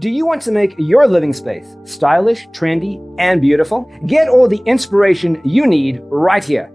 Do you want to make your living space stylish, trendy, and beautiful? Get all the inspiration you need right here.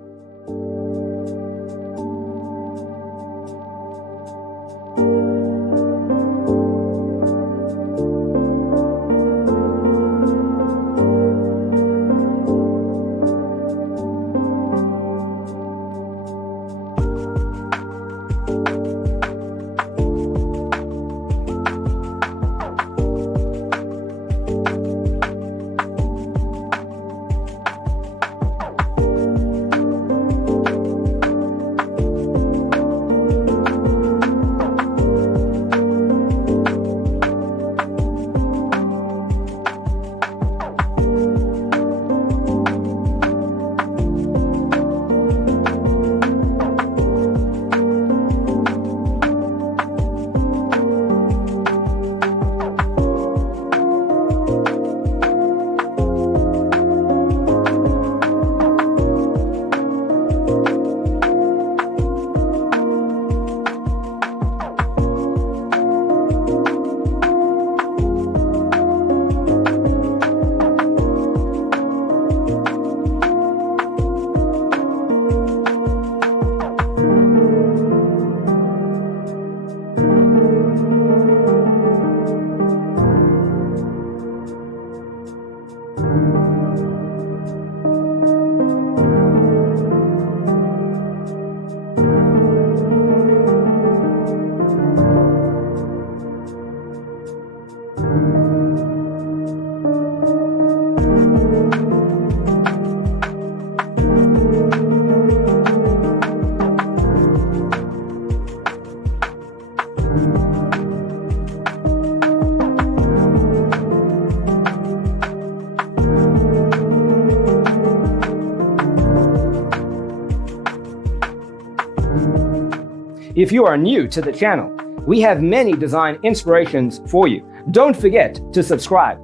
If you are new to the channel, we have many design inspirations for you. Don't forget to subscribe.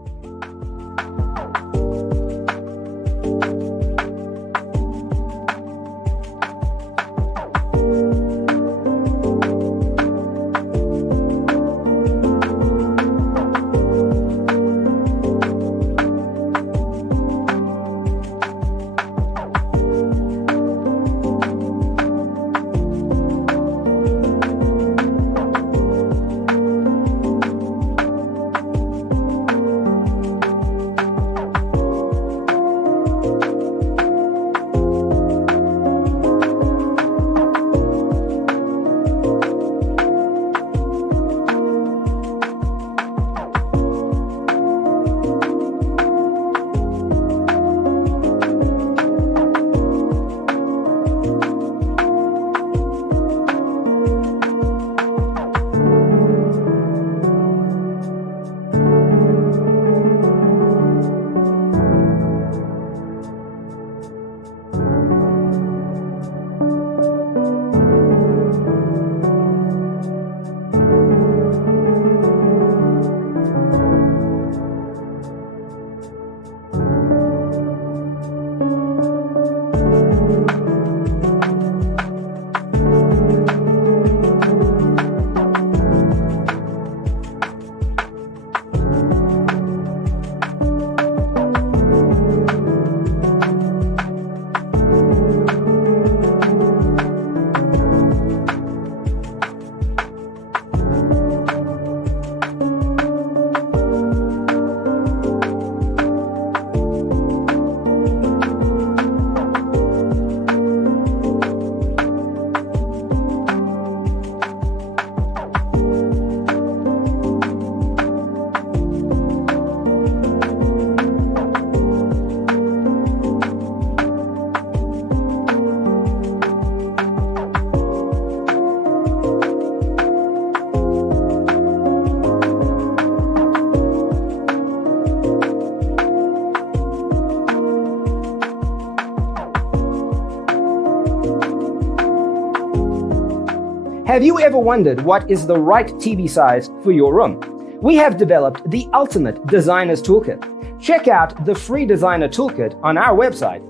Have you ever wondered what is the right TV size for your room? We have developed the ultimate designer's toolkit. Check out the free designer toolkit on our website,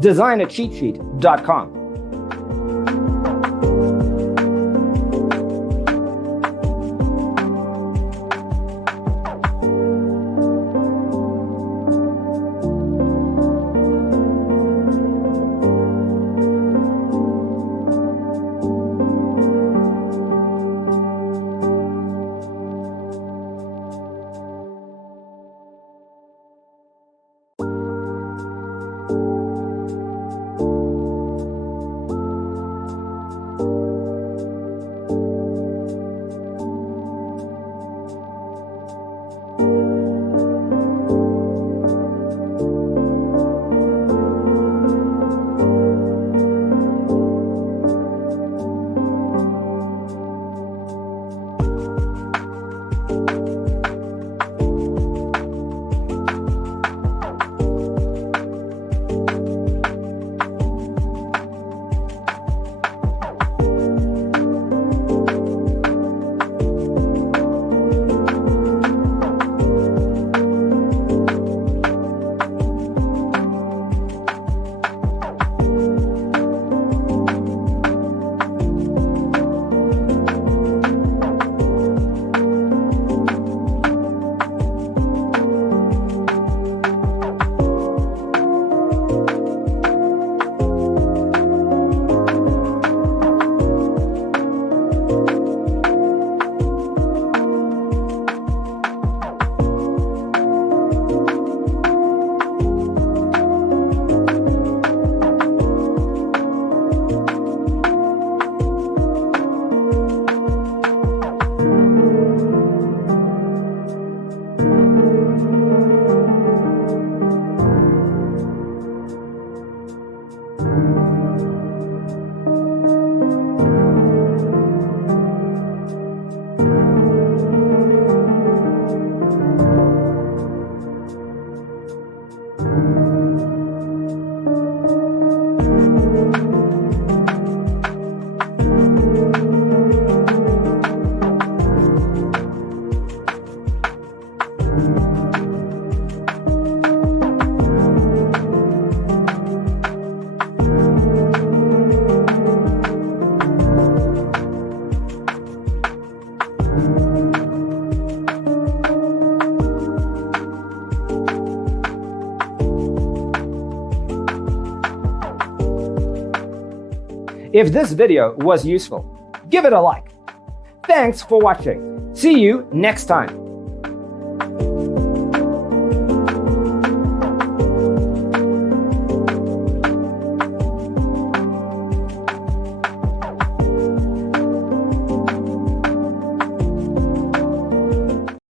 designercheatsheet.com. If this video was useful, give it a like. Thanks for watching. See you next time.